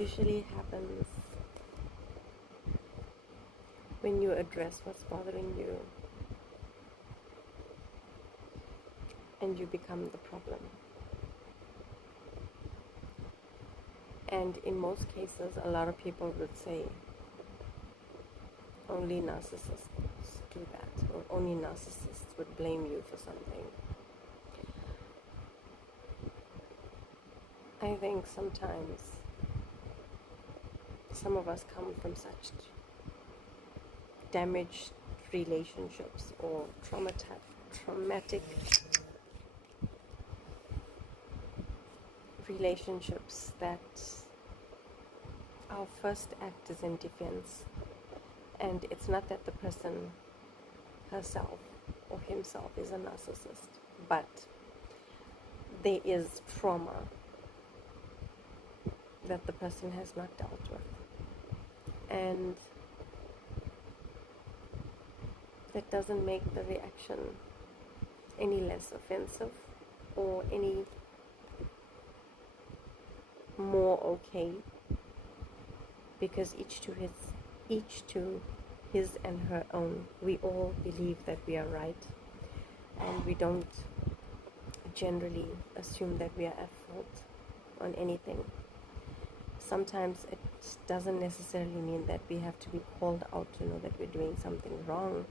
usually happens when you address what's bothering you and you become the problem. And in most cases, a lot of people would say only narcissists do that, or only narcissists would blame you for something. I think sometimes some of us come from such damaged relationships or traumatic relationships that our first act is in defense. And it's not that the person herself or himself is a narcissist, but there is trauma that the person has not dealt with. And that doesn't make the reaction any less offensive or any more okay, because each to his and her own. We all believe that we are right, and we don't generally assume that we are at fault on anything. Sometimes it doesn't necessarily mean that we have to be called out to know that we're doing something wrong.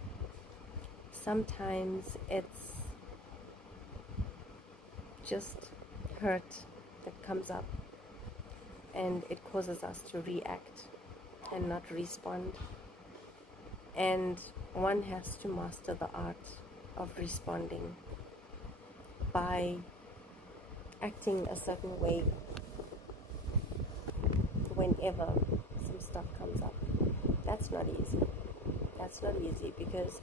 Sometimes it's just hurt that comes up, and it causes us to react and not respond. And one has to master the art of responding by acting a certain way whenever some stuff comes up. That's not easy. That's not easy because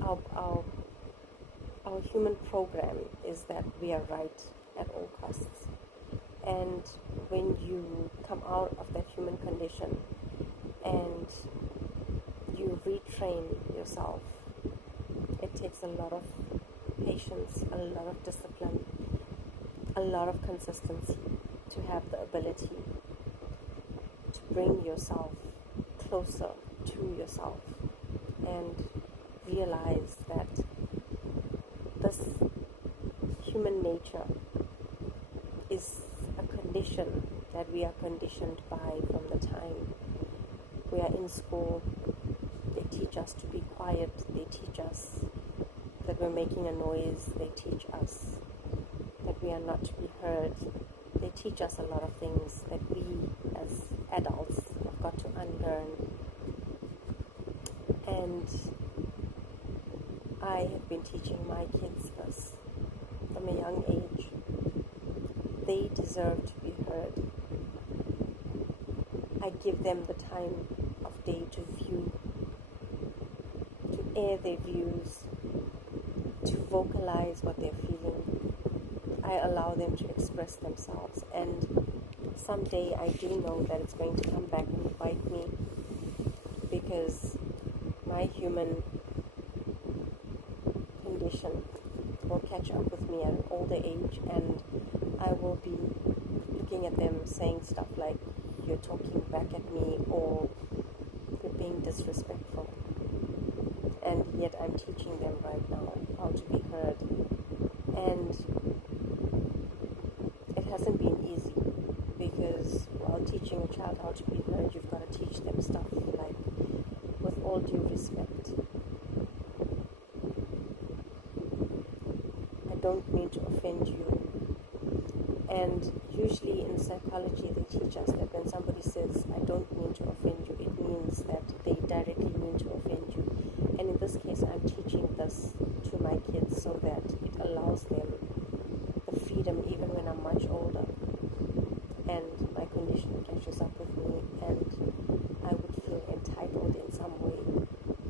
our human program is that we are right at all costs. And when you come out of that human condition and you retrain yourself, it takes a lot of patience, a lot of discipline, a lot of consistency to have the ability to bring yourself closer to yourself and realize that this human nature is a condition that we are conditioned by from the time we are in school. They teach us to be quiet. They teach us that we're making a noise. They teach us that we are not to be heard. They teach us a lot of things that we as adults have got to unlearn. And I have been teaching my kids this from a young age. They deserve to be heard. I give them the time of day to view, to air their views, to vocalize what they're feeling. I allow them to express themselves, and someday I do know that it's going to come back and bite me, because my human condition will catch up with me at an older age, and I will be looking at them saying stuff like, "You're talking back at me," or "You're being disrespectful." And yet I'm teaching them right now how to be heard. And it hasn't been easy, because while teaching a child how to be heard, you've got to teach them stuff like, with all due respect, I don't mean to offend you. And usually in psychology they teach us that when somebody says, "I don't mean to offend you," it means that they directly mean to offend you. And in this case, I'm teaching this to my kids so that it allows them the freedom even when I'm much older and my condition catches up with me, and I would feel entitled in some way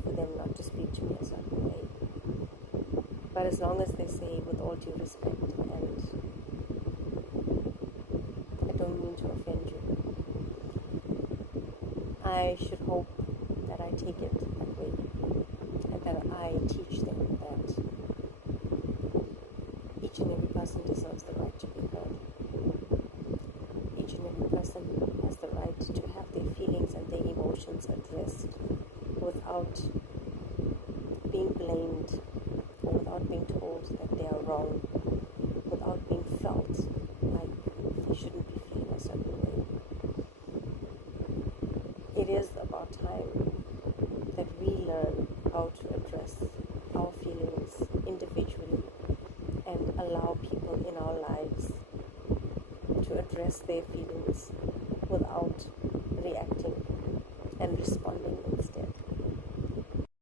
for them not to speak to me a certain way. But as long as they say, "With all due respect," and "I don't mean to offend you," I should hope that I take it that way, and that I teach them that each and every person deserves the right to be heard. Each and every person has the right their emotions addressed without being blamed, or without being told that they are wrong, without being felt like they shouldn't be feeling a certain way. It is about time that we learn how to address our feelings individually and allow people in our lives to address their feelings without reacting and responding instead.